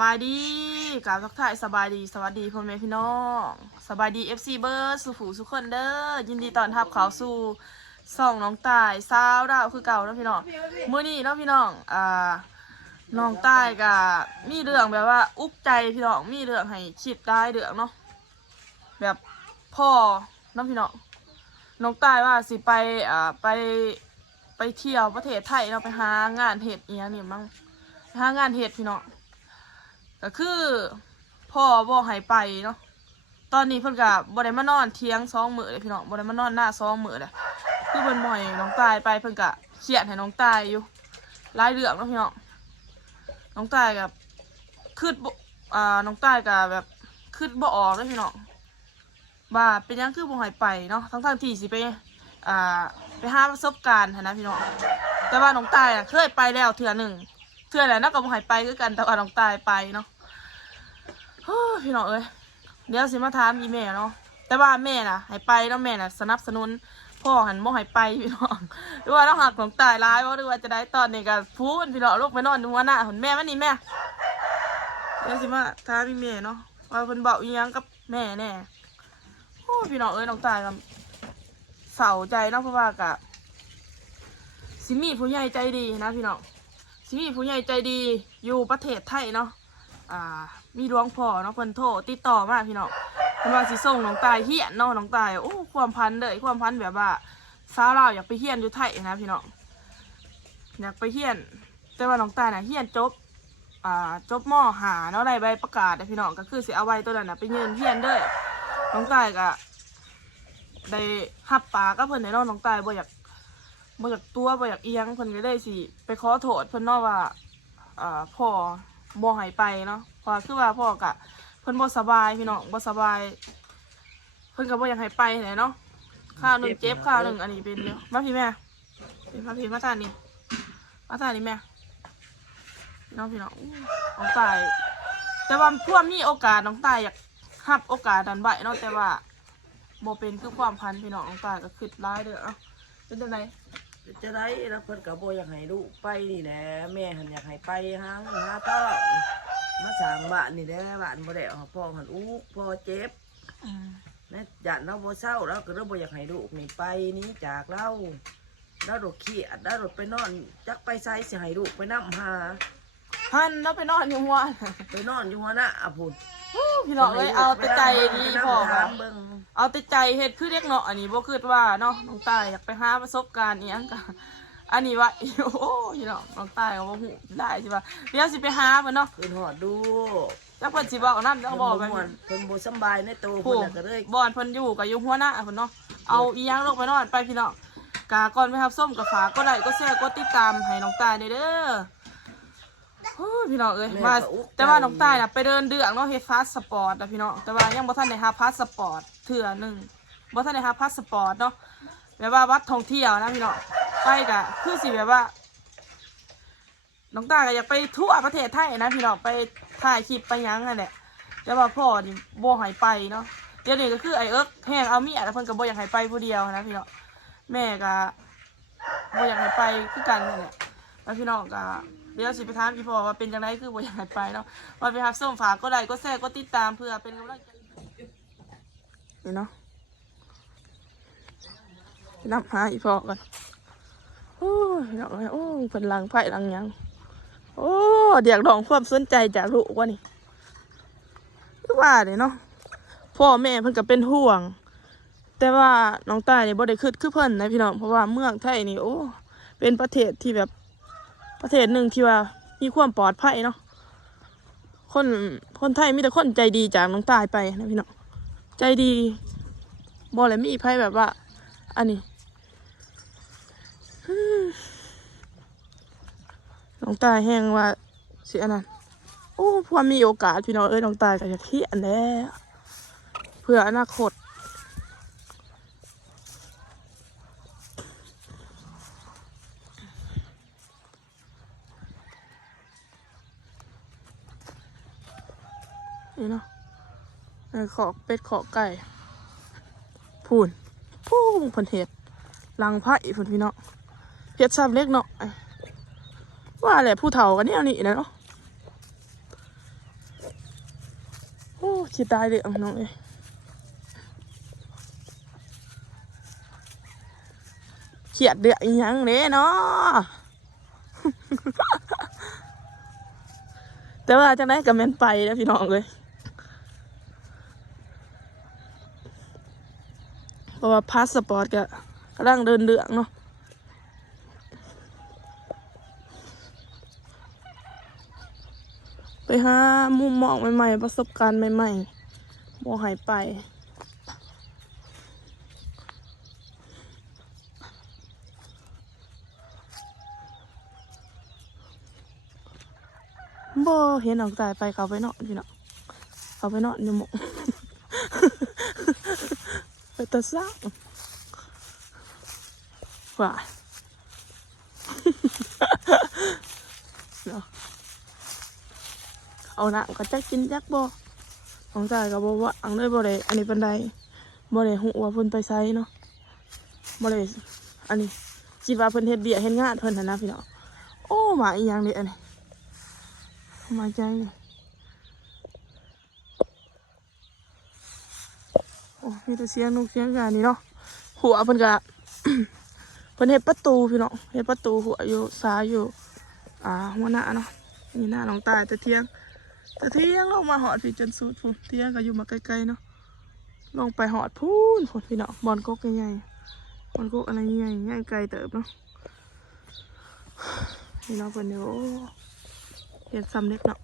บายดีกราบทักทายสบายดี สวัสดีพ่อแม่พี่น้องสบายดี FC เบิร์ดสุผูสุขคนเด้อยินดีต้อนรับเขาสู่ส่องน้องตายสาวดาวคือเก่าแล้วพี่น้องมื้อนี้เนาะพี่น้องอ่าน้องตายกับมีเรื่องแบบว่า อุกใจพี่น้องมีเรื่องให้คิดได้เรื่องเนาะแบบพ่อเนาะพี่น้องน้องตายว่าสิไปอ่าไปไปเที่ยวประเทศไทยเนาไปหางานเห็ดเอียนี่มั้งหางานเฮ็ดพี่น้อง ก็คือพ่อบ่ให้ไปเนาะตอนนี้เพิ่นก็บ่ได้มานอนเที่ยงสองมือเลยพี่น้องบ่ได้มานอนหน้าสองมือเลยคือเพิ่นบ่ให้น้องตายไปเพิ่นก็เครียดให้น้องตายอยู่หลายเรื่องเนาะพี่น้องน้องตายกับคืดบอ่าน้องตายก็แบบคืดบ่ออกเลยพี่น้องว่าเป็นยังคือบ่ให้ไปเนาะทั้งๆที่สิไปอ่าไปหาประสบการณ์นะพี่น้องแต่ว่าน้องตายอะเคยไปแล้วเทื่อหนึ่งเทื่อไหนนักกับหายไปคือกันแต่ว่าน้องตายไปเนาะ พี่น้องเอ้ยเดี๋ยวสิมาถามอีแม่เนาะแต่ว่าแม่น่ะใหายไปแล้วแม่น่ะสนับสนุนพ่อหันบ่ใหายไปพี่น้องหรือว่าต้องหักของตายร้ายว่าหรือว่าจะได้ตอนนี้ก็พูดพี่น้องลูกไปนอนดูว่าหน้าหุ่นแม่มันนี่แม่เดี๋ยวสิมาถามอีแม่เนาะว่าเพิ่นเบาอีหยังกับแม่แน่โอ้พี่น้องเอ้ยน้องตายกับเศร้าใจเนาะเพราะว่ากะสิมีผู้ใหญ่ใจดีนะพี่น้องสิมีผู้ใหญ่ใจดีอยู่ประเทศไทยเนาะอ่า มีดวงพ่อเนาะเพิ่นโทรติดต่อมาพี่น้องเพิ่นว่าสิส่งน้องตายเฮียนเนาะน้องตายโอ้ความพันเลยความพันแบบว่าสาวเราวอยากไปเฮียนอยู่ไทยนะพี่น้องอยากไปเฮียน แต่ว่าน้องตายน่ะเฮียนจบอ่าจบมอหาเนาะได้ใบประกาศนะพี่น้องก็คือสิเอาไว้ตัวนั้นน่ะไปเยืนเฮียนเด้อน้องตายก็ได้หับปากก็เพิ่นในน้องน้องตายบ่อยากบ่อยากตัวบ่อยากเอียงเพิ่นก็ได้สิไปขอโทษเพิ่นเนาะว่าอ่าพ่อบ่ให้ไปเนาะ พราะคือว่าพ่อกะเพิ่นบ่สบายพี่น้องบ่สบาย เพิ่นก็บ่อยากให้ไปแหละเนาะข้าวหนึงเจ็บข้าวหนึงอันนี้เป็นเนาะมาพี่แม่พี่มาพี่มาทานนี่มาทานนี่แม่พี่น้องพี่น้องอู้น้องตาย แต่ว่าพวกมีโอกาสน้องตายอยากรับโอกาสนั้นไว้เนาะแต่ว่าบ่เป็นคือความพันพี่น้องน้องตายก็คิดร้ายเด้อเอ้าเป็นจังไดจะได้แล้วเพิ่นก็บ่อยากให้ลูกไปนี่แหละแม่หันอยากให้ไปหาหาพ่อ มาสร้างบ้านนี่แหละบ้านบ่ได้เอาพ่อหันอู้พ่อเจ็บอืมแม่ญาติเราบ่เศร้าแล้วก็เลยบ่อยากให้ลูกนี่ไปหนี้จากเราแล้วดอกขี้อัดแล้วดอกไปนอนจักไปไสสิให้ลูกไปนํหา พันแล้วไปนอนอยู่หัวไปนอนอยู่หัวหน้าอะพุ่นพี่น้องเลยเอาแต่ใจดีพอคครัรับบเบิ่งเอาแต่ใจเฮ็ดคือเด็กเนาะอันนี้บ่คิดว่าเนาะน้องตายอยากไปหาประสบการณ์อีหยังกะ อันนี้ว่าโอ้พี่น้องน้องตายก็บ่ฮู้ได้ใช่ป่ะเดี๋ยวสิไปหาเพิ่นเนาะเพิ่นฮอดดูจักเพิ่นสิบอกนำจักเพิ่นบอกบ่ไปม่วนเพิ่นบ่สำบายในตัวผู้เพิ่นน่ะก็เลยบ่อนเพิ่นอยู่ก็อยู่หัวหน้าเพิ่นเนาะเอาอีหยังลงไปนอนไปพี่น้องกาก่อนไปรับส้มกับฝากก็ไลค์ก็แชร์ก็ติดตามให้น้องตายเด้อเด้อโอ้ยพี่น้องเอ้ยว่าแต่ว่าน้องตายน่ะไปเดินเดืองเนาะเฮ็ดฟาสสปอร์ตนะพี่น้องแต่ว่ายังบ่ทันได้หาพาสปอร์ตเทื่อหนึงบ่ทันได้หาพาสปอร์ตเนาะ แบบว่าวัดท่องเที่ยวนะพี่น้องไปก็คือสิแบบว่าน้องตาก็อยากไปทั่วประเทศไทยนะพี่น้องไปถ่ายคลิปไปยังนั่นแหละแต่ว่าพ่อนี่บ่ให้ไปเนาะเดี๋ยวนี้ก็คือไอ้เอิ๊กแห้งเอาเมียแล้วเพิ่นก็บ่อยากให้ไปผู้เดียวนะพี่น้องแม่ก็บ่อยากให้ไปคือกันนั่นแหละแล้วพี่น้องก็เดี๋ยวสิไปถามพี่พ่อว่าเป็นจังไดคือบ่อยากให้ไปเนาะว่าไปรับส้มฝากก็ได้ก็แชร์ก็ติดตามเพื่อเป็นกำลังใจนี่เนาะ นับหาอีพ่อก่อนโอ้ยพี่น้องเอ้โอ้ยเพิ่นลังไผ่ลังยัง โอ้เดียกดองความสนใจจากลูกว่านี่คือว่าเลยเนาะพ่อแม่เพิ่นก็เป็นห่วง แต่ว่าน้องตายเนี่ยบ่ได้คิดคือเพิ่นนะพี่น้องเพราะว่าเมืองไทยนี่โอ้เป็นประเทศที่แบบประเทศหนึ่งที่ว่ามีความปลอดภัยเนาะคนคนไทยมีแต่คนใจดีจากน้องตายไปนะพี่น้องใจดีบ่เลยมีไผแบบว่า อันนี้ น้องตายแห้งว่าเสิอันนั้นโอ้พอมีโอกาสพี่น้องเอ้ยน้องตายก็อยากเฮียนแล้วเพื่ออนาคตนี่เนาะขอเป็ดขอไก่พูนพูนผนเห็ดลังไผ่ผนพี่น้อง เห็ดซ้ำเล็กเนาะว่าแหละผู้เฒ่ากันเนี่ยนี่นะเนาะคิดตายเลยน้องเอ้ยเขียดเดือดยังเด้เนาะแต่ว่าจังไดก็แม่นไปแล้วพี่น้องเลยเพราะว่าพาสปอร์ตก็กำลังเดินเดืองเนาะไป หามุมมองใหม่ๆ ประสบการณ์ใหม่ๆบ่หายไปบ่เห็นออกตายไปเขาไปนอนพี่เนาะเขาไปนอนอยู่หมงไปตะซ่าว่า เนาะ เอาหนังก็จะกินจักบ่ของตายก็บอกว่าอังเลยบ่ได้อันนี้เปันไดบ่ได้หูว่าเพิ่นไปไสเนาะบ่ได้อันนี้คิดว่าเพิ่นเฮ็ดเบียเฮ็ดงานเพิ่นน่ะนะพี่เนาะโอ้หมาอีหยังนี่อันนี้มาใจเลยโอ้มีแต่เสียงนกเสียงกานี่เนาะหัวเพิ่นกะเพิ่นเฮ็ดประตูพี่น้องเฮ็ดประตูหัวอยู่ซ้ายอยู่ อ่าหัวหน้าเนาะนี่หน้าน้องตายแต่เที่ยง แต่เที่ยงลงมาหอดพี่จนสุดพูนเที่ยงก็อยู่มาใกลๆเนาะลงไปหอดพูนพูนพี่น้อบอลกกใหญ่ๆบอลกกอะไรใหญ่ๆใหญ่ไกลเติบเนาะพี่น้องเพิ่นเดียวโอ้เรียนซ้ำเล็กหน่อย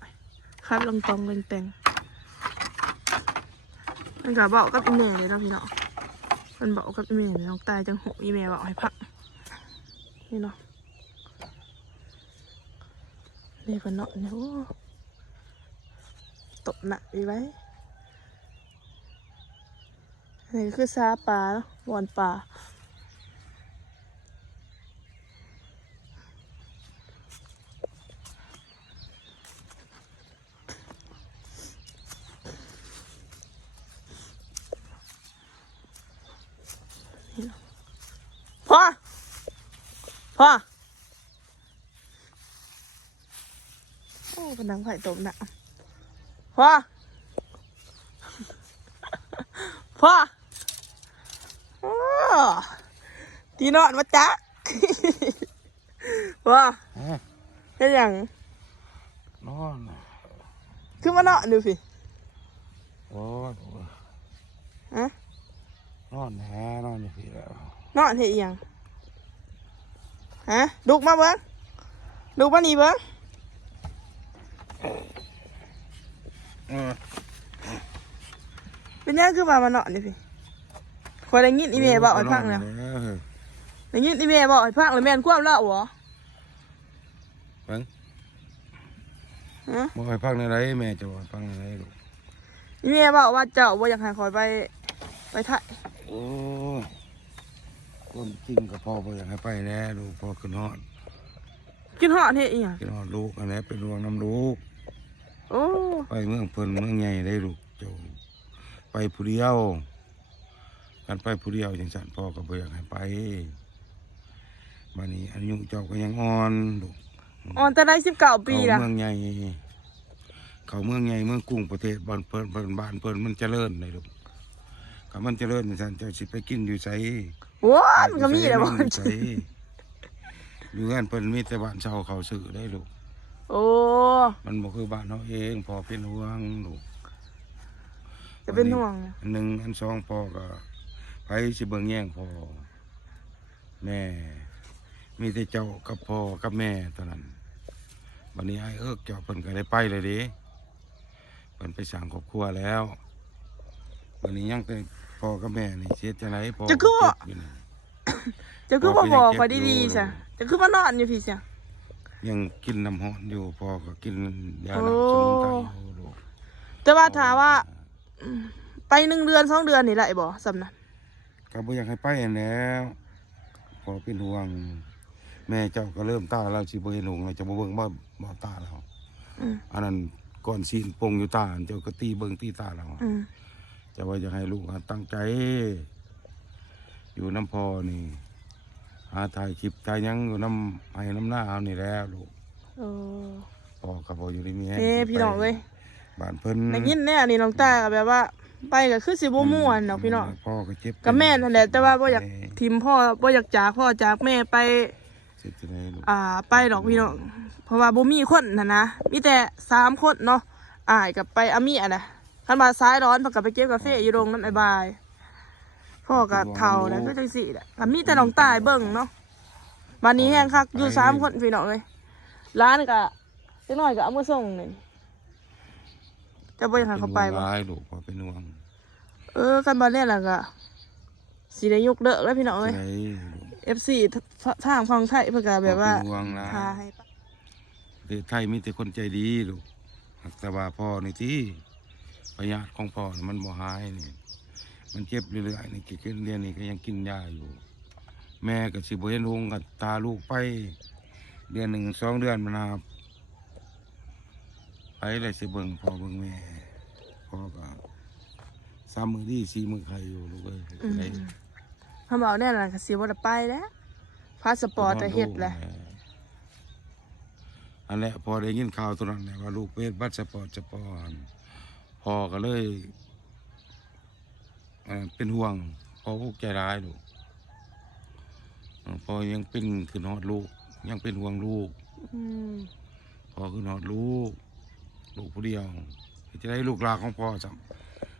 คัดลงตองเล็งแต่งมันก็บอกกับอีเมลเลยนะพี่เนาะมันบอกกับอีเมลน้องตายจังหูอีเมลบอกให้พักนี่เนาะนี่เพิ่นเนาะเนี่ยโอ้ ตบหนักอีไว้นี่คือซาปลาบอนปลาพ่อ พ่อ โอ้เป็นนังไผ่ตมหนะ พ่อ พ่อโอ้ตีนอนมาจักพ่อฮะเป็นหยังนอนคือมานอนดูสิโอ้ยฮะนอนแหนอนอยู่พี่แล้วนอนเฮียงฮะลุกมาเบิ้งลุกมานี่เบิ้ง เออเป็นยังคือมามานอนนี่พี่คอยได้ยินอีเมลบอกให้พังแล้วเออได้ยินอีเมลบอกให้พังแล้วแม่นความเล่าเหรอเบิ่งฮะบอกให้ฟังในไรแม่จะบอกให้ฟังในไรลูกอีเมลบอกว่าเจ้าบ่อยากให้คอยไปไปถ่ายโอ้ยคนจริงกับพ่อบ่อยากให้ไปแน่ลูกพ่อขึ้นฮอดกินหอดเฮ็ดอีหยังขึ้นฮอดลูกอันนี้เป็นดวงน้ำลูก โอ้ไปเมืองเพิ่นเมืองใหญ่ได้ลูกเจ้าไปผู้เดียวกันไปผู้เดียวจังสันพ่อก็บ่อยากให้ไปบัดนี้อายุเจ้าก็ยังอ่อนลูกออนแต่ได้สิบเก้าปีเขาละเมืองใหญ่เขาเมืองใหญ่เมืองกรุงประเทศบ้านเพิ่นเพิ่นบ้านเพิ่นมันเจริญเลยลูกคำมันเจริญสันเจ้าสิไปกินอยู่ไสโว้ยมันก็มีแหล้วนบ่อยู่ไสอยู่งานเพิ่นมีแต่บ้านเช่าเขาซื้อได้ลูก โอ้มันบ่คือบ้านเฮาเองพอเป็นห่วงลูกจะเป็นห่วงอันหนึ่งอันสองพ่อก็ไปสิเบิ่งแย่งพ่อแม่ มีแต่เจ้ากับพ่อกับแม่เท่านั้นวันนี้ไอ้เอิกเจ้าเพิ่นก็ได้ไปเลยเดิเพิ่นไปสั่งครอบครัวแล้ววันนี้ยังแต่พ่อกับแม่นี่เสียจังไดพ่อจะคือว่าเจ็บอยู่นี่จะคือบ่บอกเก็บคอยอยู่ดีๆซะจะคือมานอนอยู่พี่ซะ ยังกินน้ำฮ้อนอยู่พ่อก็กินยาโอ้น้ำสมุนไพรอยู่ลูกแต่ว่าถามว่าอืมไปหนึ่งเดือนสองเดือนนี่ได้บ่สำนักก็บ่อยากให้ไปนั่นแหล้วพอเป็นห่วง แม่เจ้าก็เริ่มตาแล้วสิบ่เห็นหงเราจะบ่เบิ่งบ่บ่ตาเราอืมอันนั้นก่อนซีนปงอยู่ตาเจ้าก็ตีเบิ่งตีตาเราอืมจะว่าอยากให้ลูกอะตั้งใจ อยู่น้ำพอนี่ หาถ่ายคลิปถ่ายหยังอยู่น้ำให้น้ำหน้าเอานี่แหล้วลูกโอ้พ่อกับพ่ออยู่ที่นี่เอ้พี่น้องเว้ยบ้านเพิ่นได้ยินแน่นี่น้องตาก็แบบว่า ไปก็คือสิบ่ม่วนเนาะพี่น้องพ่อก็เจ็บก็แม่นั่นแหละแต่ว่าบ่อยากทิมพ่อบ่อยากจากพ่อจากแม่ไปเสร็จจะได้ลูกอ่าไปดอกพี่น้องเพราะว่าบ่มีคนนะนะมีแต่สามคนเนาะอายกับไปอามีอะนะคันมาซ้ายร้อนพอกับไปเก็บกาแฟอยู่โรงน้ำไอ้บาย พ่อกับเท่าแล้วก็จังสี่แหละก็มีแต่น้องตายเบิ่งเนาะวันนี้แห้งคักอยู่สามคนพี่น้องเลยร้านก็เล็กน้อยก็เอามาส่งนี่จะบ่อยากให้เขาไปเป็นบ่ห่วงร้ายลูกพอเป็นห่วงเออกันบาเนี่ยแหละก็สิได้ยกเลิกแล้วพี่น้องจะเอ้ยได้ลูก FC ทางฟังไทยเพื่อก็แบบว่าพอเป็นห่วงร้ายพาให้ไปประเทศไทยมีแต่คนใจดีลูกหักแต่ว่าพ่อนี่ที่ประหยัดของพ่อน่ะมันบ่หายนี่ มันเจ็บเรื่อยๆนี่กินเรียนนี่ก็ยังกินยาอยู่ แม่ก็สิบ่เห็นหงกับตาลูกไป เดือนหนึ่งสองเดือนมันนาไปเลยสิเบิ่งพ่อเบิ่งแม่พ่อก็สามมือดีสี่มือใครอยู่ลูกเอ้ยอืมได้เขาบอกเนี่ยนะก็สิบ่ได้ไปแล้วพาสปอร์ตจะเฮ็ดแหละอันแหละพอได้ยินข่าวตัวนั้นแหละว่าลูกเป็นบัตรสปอร์ตสปอร์ตพ่อก็เลย เอ่อเป็นห่วงพ่อผูกใจร้ายลูกเอ่อพ่อยังเป็นขึ้นฮอดลูก ยังเป็นห่วงลูกอืมพ่อขึ้นฮอดลูก ลูกผู้เดียว จะได้ลูกหลานของพ่อจัง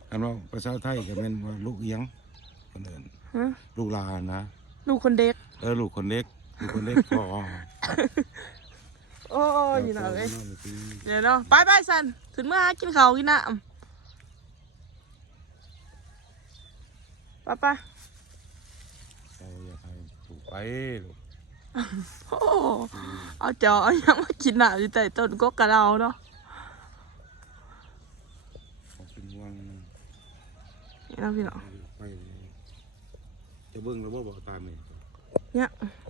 กันว่าภาษาไทยก็เป็นว่าลูกเอียงคนอื่นฮะลูกหลานนะลูกคนเด็กเออลูกคนเล็กลูกคนเล็กพ่อโอ้ยนี่นะเอ้ยนั่นสิเดี๋ยวเนาะไปไปสันขึ้นมาหากินข้าวกินน้ำ ปไปเอาอย่าให้ถูกไปลูกโอ้เอาจอเอายังมากินน้ำอยู่ใต้ต้นกกกระเราเนาะขอเป็นห่วงนี่นะพี่น้องไปจะเบิ่งแล้วบ่บอกตามนี่เนี่ย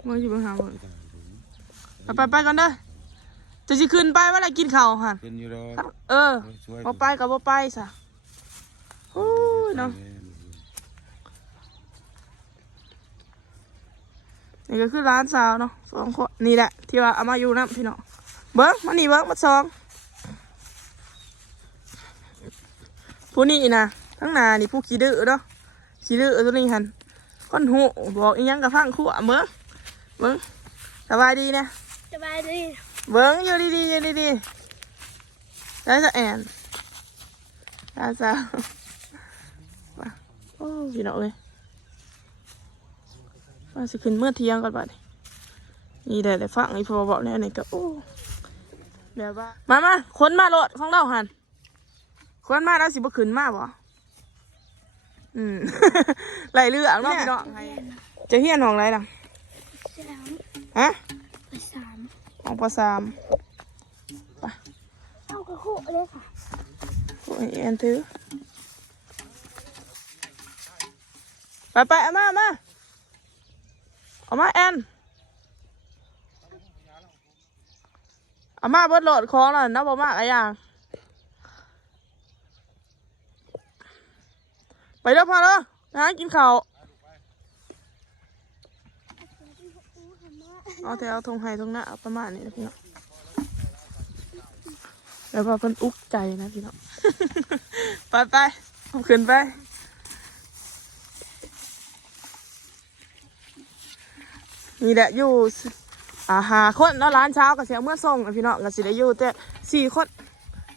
มาอยู่เบนหาเบิ่งตามผมไปไปไปก่อนเด้อจะสิขึ้นไปว่าอะไรกินข้าวหันเป็นอยู่แล้วเออช่วยบ่ไปกับบ่ไปซะโอ้ยเนาะ นี่ก็คือร้านสาวเนาะสองคนนี่แหละ ที่ว่าเอามาอยู่นะพี่น้องเบิ้งมานี่เบิ้งมาซองผู้นี้นะทั้งหนานี่ผู้ขี้ดื้อเนาะขี้ดื้อตัวนี้หันคนหูบอกอีหยังกับฟังคู่เบิ้งเบิ้งสบายดีนะสบายดีเบิ้งอยู่ดีๆอยู่ดีๆได้จะแอนได้สาวมาโอ้พี่น้องเอ้ย ว่าสิขึ้นเมื่อเที่ยงก่อนบัดนี้นี่ได้ได้ฟังอีพอบอกแล้วนี่ก็โอ้แบบว่ามามาคนมาโหลดของเราหันคนมาแล้วสิบ่ขึ้นมาบ่อืมไหลเรือเนาะพี่น้องจะเฮียนของอะไรล่ะสามฮะไปสามของปสามเอากระคุเลยค่ะโอ้ยแอนถือไปไปเอามาเอามา เอามาแอนเอามาเบิดโหลดของน่ะนับบ่มากอะไรอย่างไปเด้อพอเด้อไปหากินข้าวเอาแต่เอาทงไห้ทงหน้าประมาณนี้นะพี่น้องแล้วว่าเพิ่นอุกใจนะพี่น้อง ไปไปเอาขึ้นไป นี่แหละอยู่อ่าหาคนเนาะร้านเช้ากับเสียเมื่อส่งนะพี่น้องกับสิได้อยู่แต่สี่คน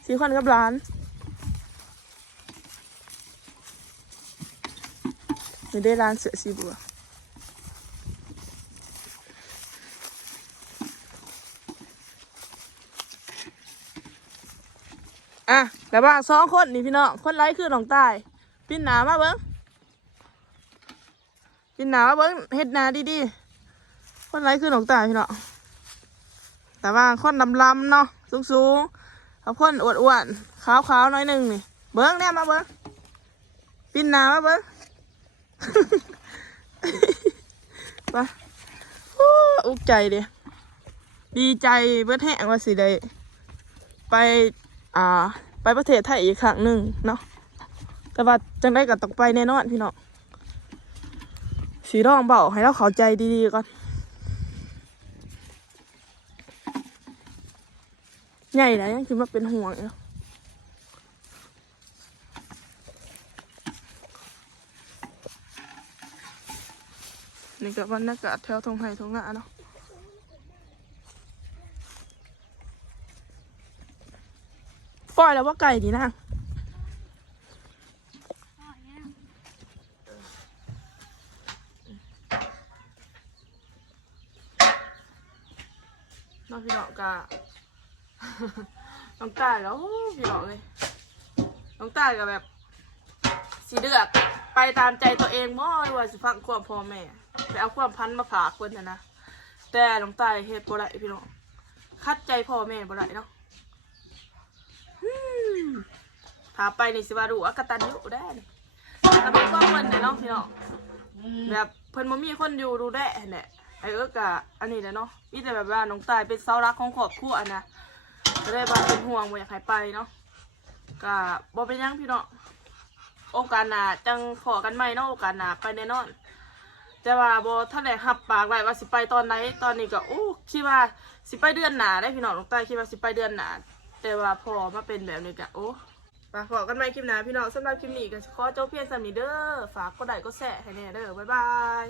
สี่คนกับร้านไม่ได้ร้านเสือสีบัวอะแต่ว่าสองคนนี่พี่น้องคนไรคือน้องตายปิ้นหนามาเบิ้งปิ้นหนามาเบิ้งเฮ็ดหนาดีๆ คนไรคือหนองตาพี่เนาะแต่ว่าคนดำลำๆเนาะสูงสูงๆกับคนอวดอ้วนขาวขาวๆน้อยหนึ่งนี่ เบิ้งเนี่ยมาเบิ้งปินนามาเบิ้งไปอู้อุกใจเดียดีใจเบิดแห้งว่าสิได้ไป อ่า ไปประเทศไทยอีกครั้งหนึ่งเนาะแต่ว่าจังได้ก็ต้องไปแน่นอนพี่เนาะสีร้องเบาให้เราเข้าใจดีๆก่อน ใหญ่แล้วยังคิดว่าเป็นห่วงอยู่นี่ก็บรรยากาศแถวทงไห้ทงหะเนาะปล่อยแล้วว่าไก่ดีนะน้องพี่น้อกกะ น้องตายแล้วพี่น้องเลยน้องตายก็แบบสีเดือกไปตามใจตัวเองบ่หรือว่าสิฟังความพ่อแม่ไปเอาความพันมาผากคนนะนะแต่น้องตายเฮ็ดบ่ได้พี่น้องคัดใจพ่อแม่บ่ได้เนาะอืมถ้าไปนี่สิว่าดูอากตันอยู่ได้นี่ถ้าเป็นความเพิ่นเนาะพี่น้องแบบเพิ่นบ่มีคนอยู่ดูแลแหละไอ้เอิกอะอันนี้แหละเนาะมีแต่แบบว่าน้องตายเป็นเสาหลักของครอบครัวอะ นะได้บาเป็นห่วงบ่อยากให้ไปเนาะก็บ่เป็นยังพี่เนาะโอกาสหน้าจังพอกันใหม่เนาะโอกาสหน้าไปแน่นอนแต่ว่าบ่ท่านได้รับปากไว้ว่าสิไปตอนไหนตอนนี้ก็โอ้คิดว่าสิไปเดือนหนาได้พี่น้องน้องใต้คิดว่าสิไปเดือนหนาแต่ว่าพอมาเป็นแบบนี้ก็โอ้ฝากบอกันใหม่คลิปหนาพี่น้องสำหรับคลิปนี้ก็ขอจบเพียงสำนี้เด้อฝากกดไลค์กดแชร์ให้แน่เด้อบ๊ายบาย